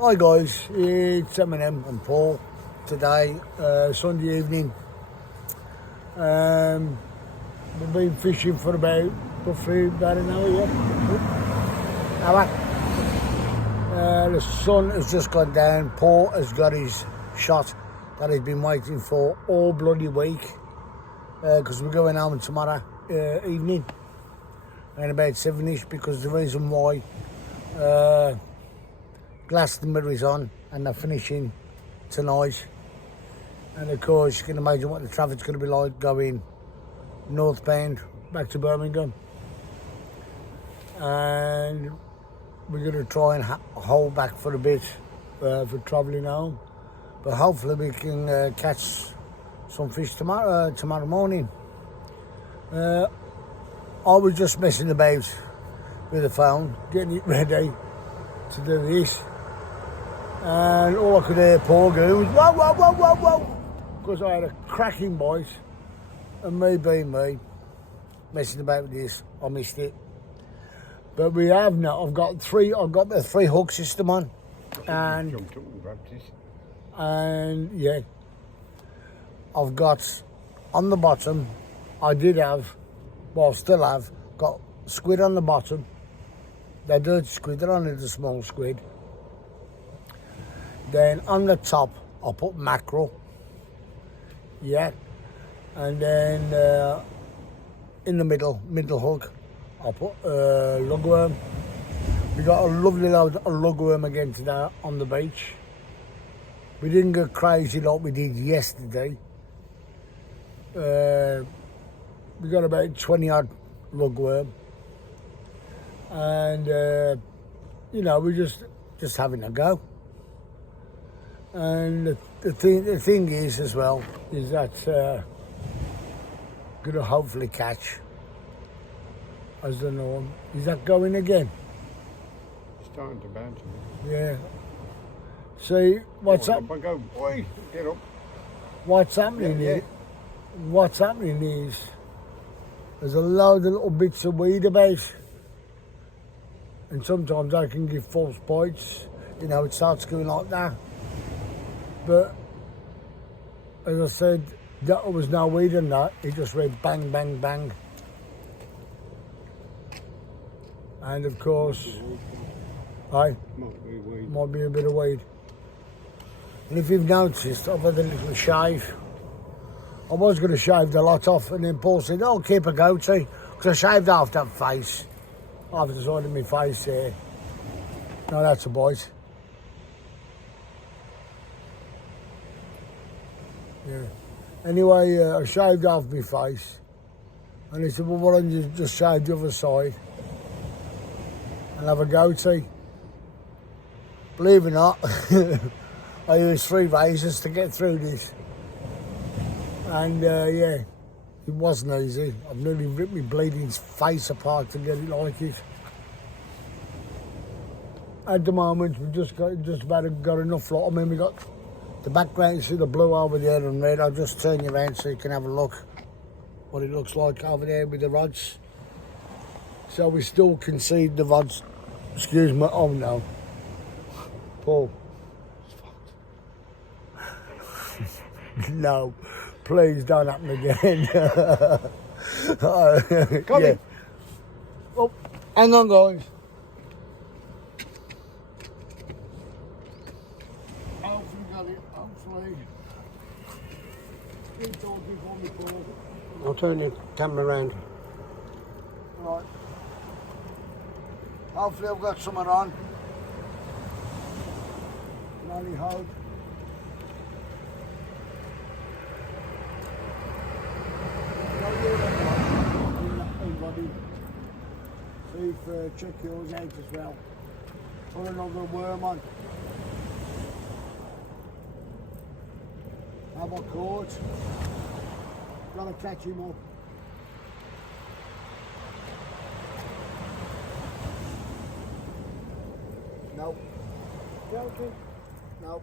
Hi guys, it's Eminem and Paul today, Sunday evening. We've been fishing for roughly about an hour, the sun has just gone down. Paul has got his shot that he's been waiting for all bloody week because we're going home tomorrow evening around about 7ish, because the reason why Glastonbury's on and they're finishing tonight, and of course you can imagine what the traffic's going to be like going northbound back to Birmingham, and we're going to try and hold back for a bit for travelling home, but hopefully we can catch some fish tomorrow morning. I was just messing about with the phone, getting it ready to do this, and all I could hear Paul go was whoa, whoa, whoa, whoa, whoa, because I had a cracking bite, and me being me, messing about with this, I missed it. But we have now. I've got the 3 hook system on, and jumped up and grabbed it. And yeah, I've got on the bottom. I did have, well, still have got squid on the bottom. They're dirty squid. They're only the small squid. Then on the top, I'll put mackerel. Yeah, and then in the middle hook, I'll put lugworm. We got a lovely load of lugworm again today on the beach. We didn't go crazy like we did yesterday. We got about 20 odd lugworm, and we're just having a go. And the thing is as well is that gonna hopefully catch as the norm. Is that going again? Starting to bounce a bit. Yeah. See what's up? If I go, boy, get up. What's happening Yeah. is, what's happening is there's a load of little bits of weed about, and sometimes I can give false bites. It starts going like that. But as I said, that was no weed in that. It just went bang, bang, bang. And of course, Might be weed. might be a bit of weed. And if you've noticed, I've had a little shave. I was going to shave the lot off, and then Paul said, "Oh, keep a goatee," because I shaved half that face, half the side of my face there. No, that's a bite. Yeah. Anyway, I shaved off my face, and he said, "Well, why don't you just shave the other side and have a goatee?" Believe it or not, I used 3 razors to get through this, and yeah, it wasn't easy. I've nearly ripped my bleeding face apart to get it like it. At the moment, we've just about got enough light. I mean, we got the background, you see the blue over there and red. I'll just turn you around so you can have a look what it looks like over there with the rods. So we still can see the rods. Excuse me. Oh no, Paul. No, please don't happen again. Come yeah. in. Oh, hang on, guys. Hopefully got it. Hopefully. Keep talking for me, Paul. I'll turn the camera around. Right. Hopefully I've got someone on. Can only hope. See if check yours out as well. Put another worm on. Have a caught. Gotta catch him up. No. Joking. No.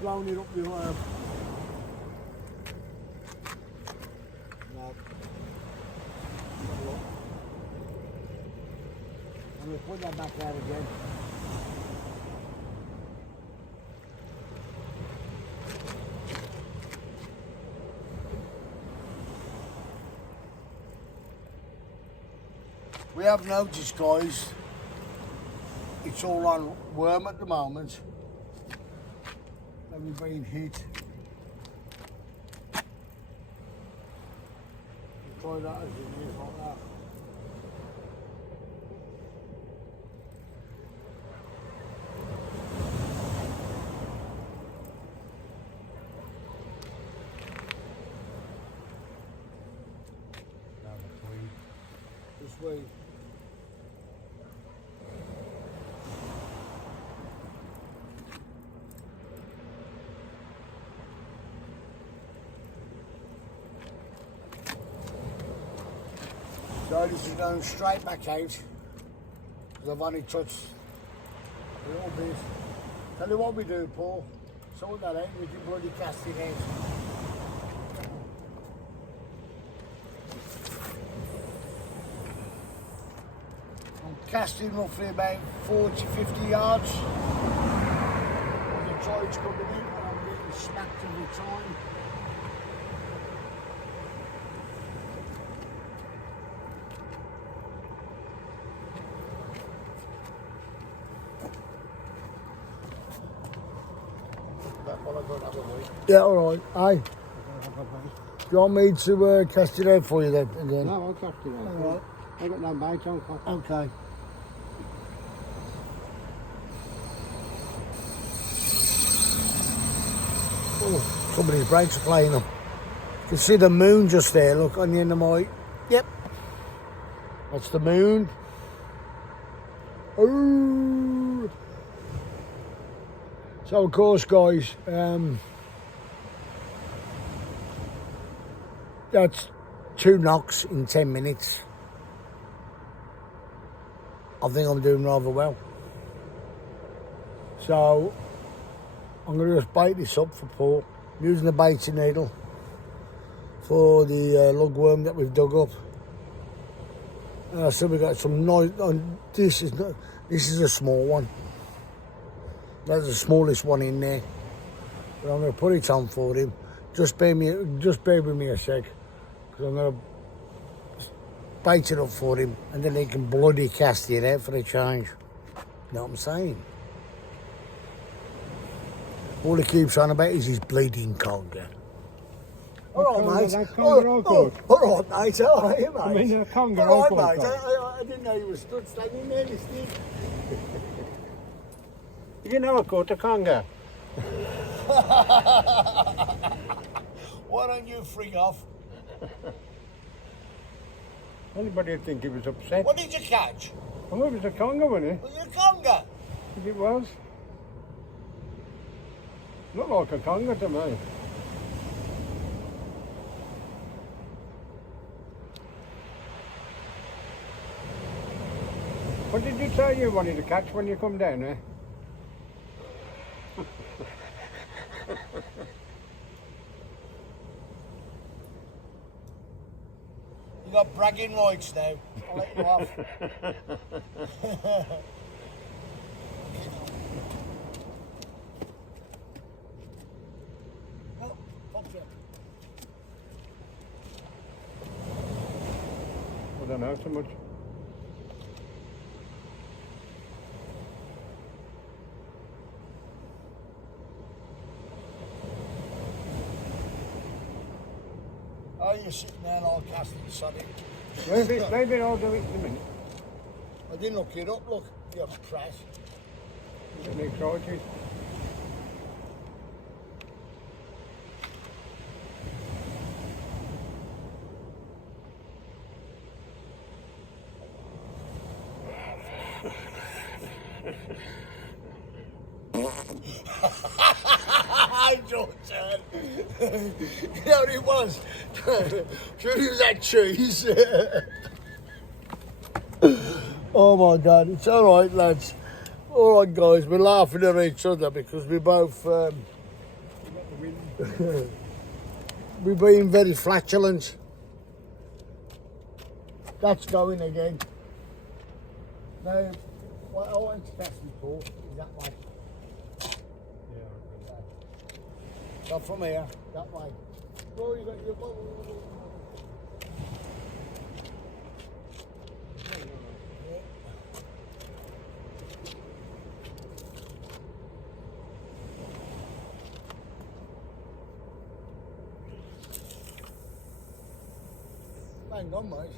Blown it up the worm. No. I'm going to put that back out again. We have noticed, guys, it's all on worm at the moment. And we've been hit. Try that as it is like that. This way. So this is going straight back out because I've only touched a little bit. Tell you what we do, Paul. Sort that out, we can bloody cast it out. I'm casting roughly about 40-50 yards. The tide's coming in and I'm getting smacked every time. Yeah, alright. Aye. Do you want me to cast it out for you then again? No, I'll cast it out. Alright. I've got no bait on. Okay. Oh, somebody's brakes are playing up. You can see the moon just there, look, on the end of my... Yep. That's the moon. Ooh. So, of course, guys, that's 2 knocks in 10 minutes. I think I'm doing rather well. So, I'm going to just bait this up for Paul. I'm using the baiting needle for the lugworm that we've dug up. So we got some nice. This is a small one. That's the smallest one in there. But I'm going to put it on for him. Just bear with me a sec, because I'm going to bait it up for him, and then he can bloody cast it out for a change. You know what I'm saying? All he keeps on about is his bleeding conger. All right, mate. All right, mate. How are you, mate? I mean, a conger. All right, mate. I didn't know you were stood standing there listening. You know I caught a conger. Why don't you frig off? Anybody would think he was upset. What did you catch? Oh, it was a conger, wasn't it? Was it a conger? It was. Looked like a conger to me. What did you say you wanted to catch when you come down there? You got bragging rights now. I'll let you off. Oh, pop it. I don't know so much. Oh, you're sitting there and I'll cast it, sonny. Maybe I'll do it in a minute. I didn't look it up, look. You trash. Getting excited. I don't turn. You know what it was? Sure, it was that cheese. Oh my God, it's all right, lads. All right, guys, we're laughing at each other because we both we're being very flatulent. That's going again. Now, what I want to catch before is that way. Yeah. So from here, that way. Oh, you got your hang on, mate.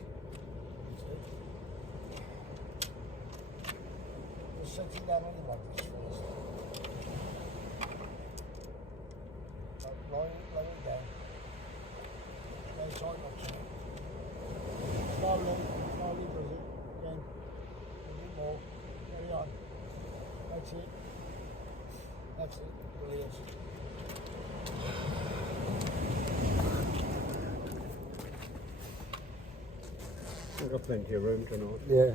Just set it down on the rubbish first. Lower it down. Then tighten up to it. Slowly does it. Again. A bit more. Carry on. That's it. That's it. Brilliant. We've got plenty of room tonight. Yeah.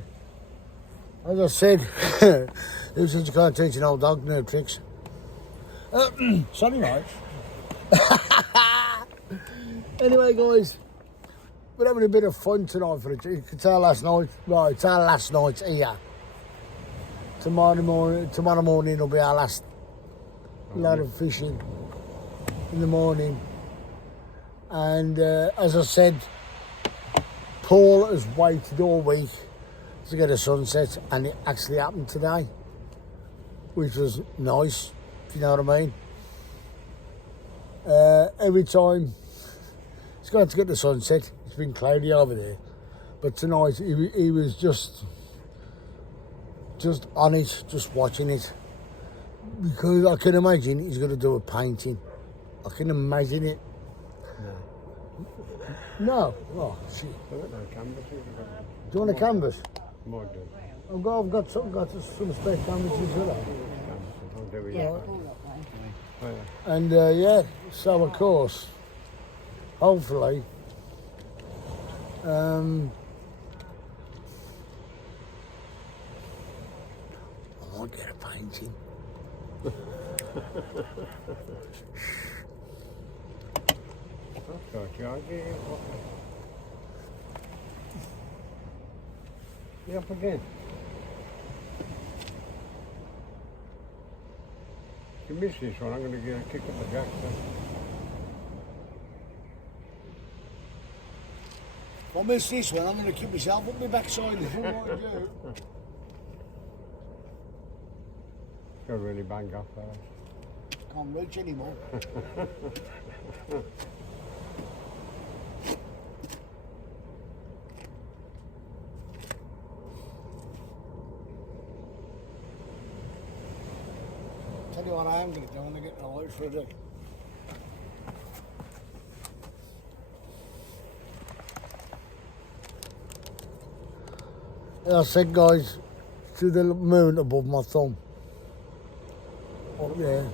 As I said, who says you can't teach an old dog new tricks? Sorry, mate. Anyway, guys, we're having a bit of fun tonight for you can tell last night. Right, it's our last night here. Tomorrow morning will be our last lot of fishing in the morning. And as I said, Paul has waited all week to get a sunset, and it actually happened today, which was nice, if you know what I mean. Every time he's got to get the sunset, it's been cloudy over there, but tonight he was just on it, just watching it, because I can imagine he's going to do a painting. I can imagine it. No. Oh shit. I've got no canvas. Do you want a canvas? Might do. I've got some spare canvases for that. Canvas. I'll do it. Yeah. Oh, yeah. And yeah, so of course, hopefully, I might get a painting. That's got you. You up again? If you miss this one, I'm going to get a kick at the jack. If I miss this one, I'm going to keep myself up my backside. If I want to do. Got to really bang off there. Can't reach anymore. Tell you what I am going to do when I get the light for a day. As I said, guys, to the moon above my thumb. Up there,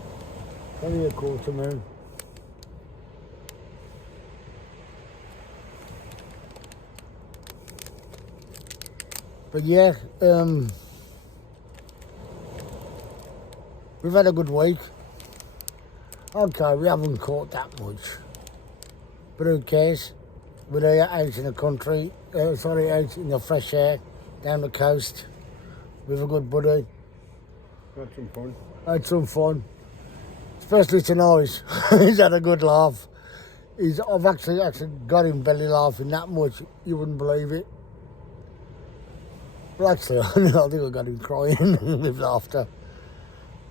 only a quarter moon. But yeah, we've had a good week. Okay, we haven't caught that much, but who cares? We're here out in the country, out in the fresh air, down the coast, with a good buddy. Had some fun. Had some fun, especially tonight. He's had a good laugh. I've actually got him belly laughing that much, you wouldn't believe it. But actually, I think I got him crying with laughter.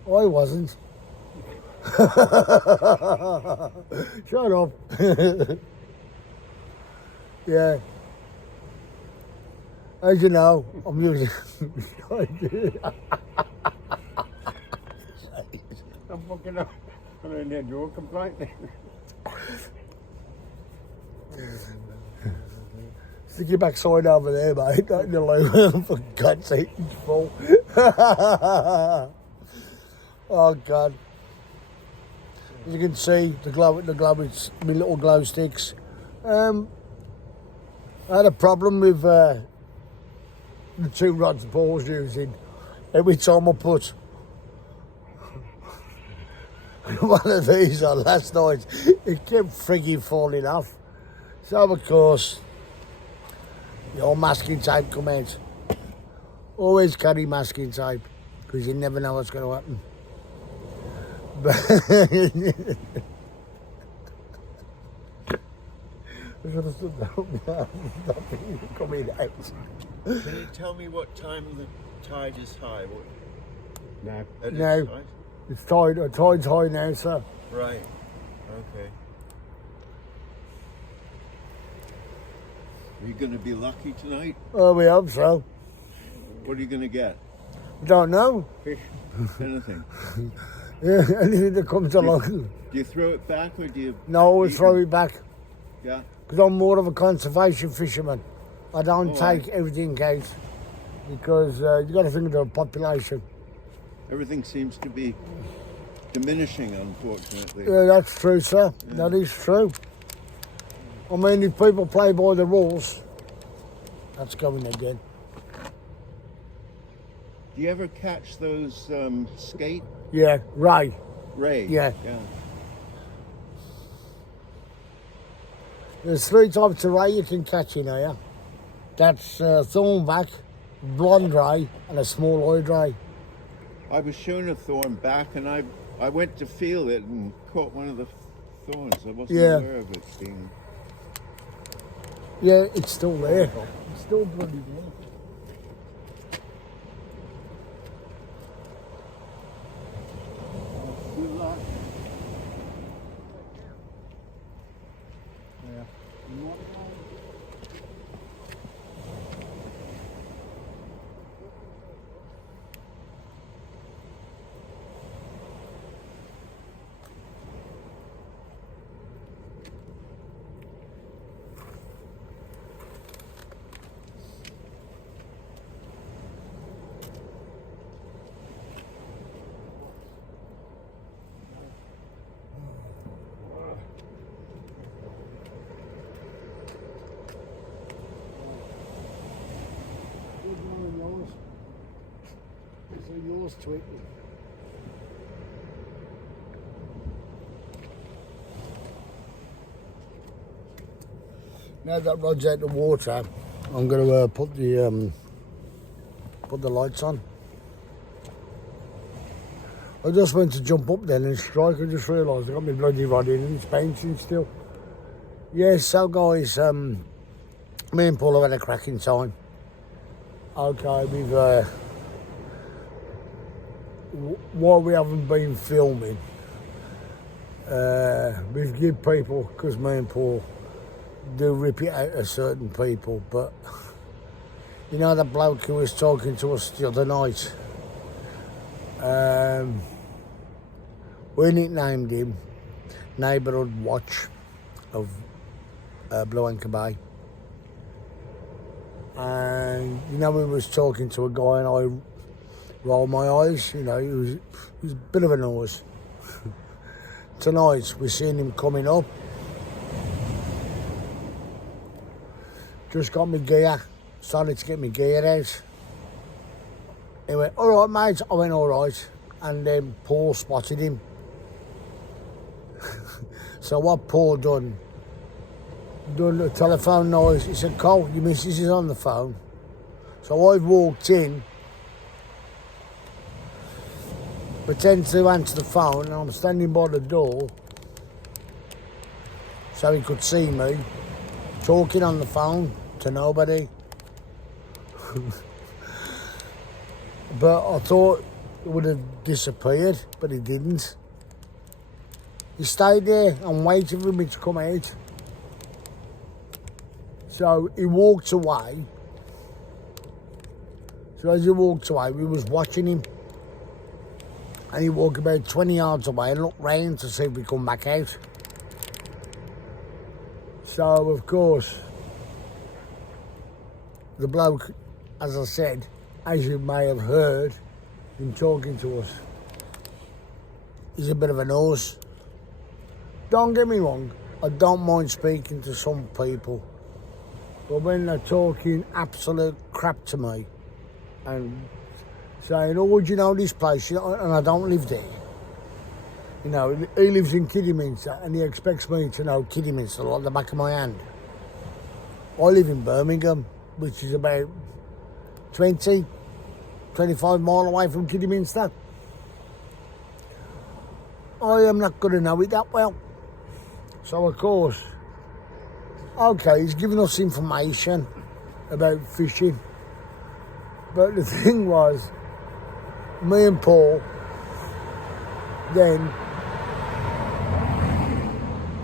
I wasn't. Shut up. Yeah. As you know, I'm using... I'm fucking up. I don't need your complaint. Stick your backside over there, mate. Don't you know, for God's sake, it's full. Oh, God. As you can see, the glow, it's my little glow sticks. I had a problem with the two rods the Paul's using. Every time I put one of these on last night, it kept frigging falling off. So, of course, the old masking tape come out. Always carry masking tape, because you never know what's going to happen. But I should have stood down. Coming out. Can you tell me what time the tide is high? What, No. at its No. height? It's tide's high now, sir. Right. Okay. Are you going to be lucky tonight? Oh, we hope so. What are you going to get? Don't know. Fish? Anything? Yeah, anything that comes along. Do you throw it back or do you? No, always eat throw them? it back. Yeah. Because I'm more of a conservation fisherman. I don't Oh, take right. everything out. Because you got to think of the population. Everything seems to be diminishing, unfortunately. Yeah, that's true, sir. That is true. I mean, if people play by the rules, that's going again. Do you ever catch those skate Yeah, Ray. ray? Yeah. Yeah. There's 3 types of ray you can catch in here. That's thornback, blonde ray, and a small eyed ray. I was shown a thorn back, and I went to feel it and caught one of the thorns. I wasn't Yeah. aware of it being. Yeah, it's still there. It's still bloody there. Good luck. Yours to it. Now that rod's out the water, I'm going to put the lights on. I just went to jump up then and strike. I just realised I got my bloody rod in and it's bouncing still. Yes, so guys, me and Paul have had a cracking time. Okay, we've while we haven't been filming, we've give people, because me and Paul do rip it out of certain people, but you know that bloke who was talking to us the other night, we nicknamed him Neighbourhood Watch of Blue Anchor Bay. And you know, we was talking to a guy and I rolled my eyes, you know, he was a bit of a nose. Tonight we're seeing him coming up. Just got my gear, started to get my gear out. He went, all right mate, I went all right. And then Paul spotted him. So what Paul done the telephone noise. He said, Cole, your missus is on the phone. So I've walked in, pretend to answer the phone, and I'm standing by the door so he could see me, talking on the phone to nobody. But I thought it would have disappeared, but it didn't. He stayed there and waited for me to come out. So he walked away. So as he walked away, we was watching him. And he walked about 20 yards away and looked round to see if we come back out. So, of course, the bloke, as I said, as you may have heard him talking to us, he's a bit of a nose. Don't get me wrong, I don't mind speaking to some people, but when they're talking absolute crap to me and saying, oh, do you know this place? And I don't live there. You know, he lives in Kidderminster and he expects me to know Kidderminster like the back of my hand. I live in Birmingham, which is about 20, 25 mile away from Kidderminster. I am not going to know it that well. So, of course, okay, he's giving us information about fishing. But the thing was, me and Paul, then,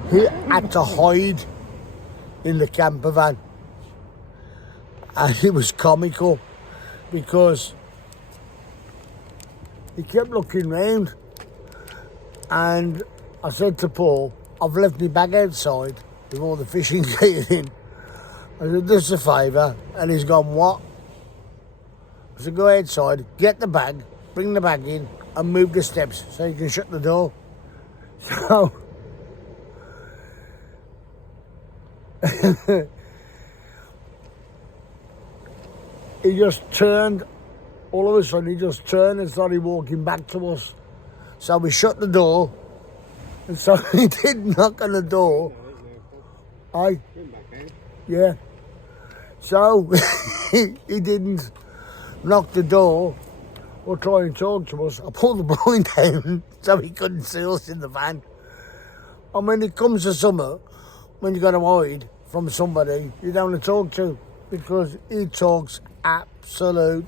he had to hide in the camper van. And it was comical because he kept looking round, and I said to Paul, I've left my bag outside with all the fishing gear in. I said, do us a favour. And he's gone, what? I said, go outside, get the bag, bring the bag in and move the steps so you can shut the door. So he just turned, all of a sudden he just turned and started walking back to us. So we shut the door, and so he did knock on the door. Yeah. So he didn't knock the door or try and talk to us. I pulled the blind down so he couldn't see us in the van. And when it comes to summer, when you got to hide from somebody you don't want to talk to, because he talks absolute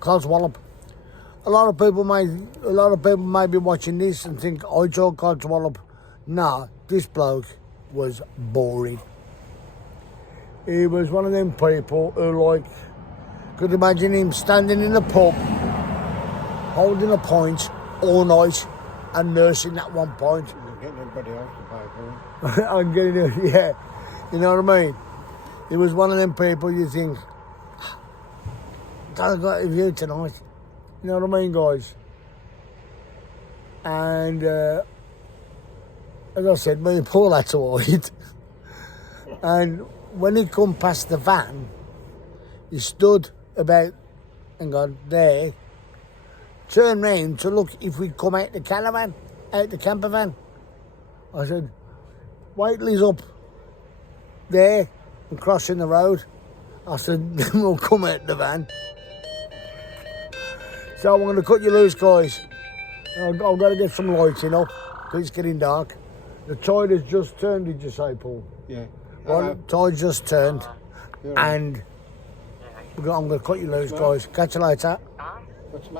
codswallop. A lot of people may be watching this and think I talk codswallop. Nah, this bloke was boring. He was one of them people who, like, could imagine him standing in the pub holding a pint all night and nursing that one pint. Getting everybody else to pay for it. I'm getting it, yeah. You know what I mean? He was one of them people you think, I got a view tonight. You know what I mean, guys? And as I said, me and Paul had to hide. And when he come past the van, he stood about, hang on, there, turned round to look if we'd come out the caravan, out the camper van. I said, wait till he's up there and crossing the road. I said, then we'll come out the van. So I'm going to cut you loose, guys. I've got to get some lighting up because it's getting dark. The tide has just turned, did you say, Paul? Yeah. Well, the tide just turned, and I'm going to cut you loose, guys. Catch you later. What's the matter?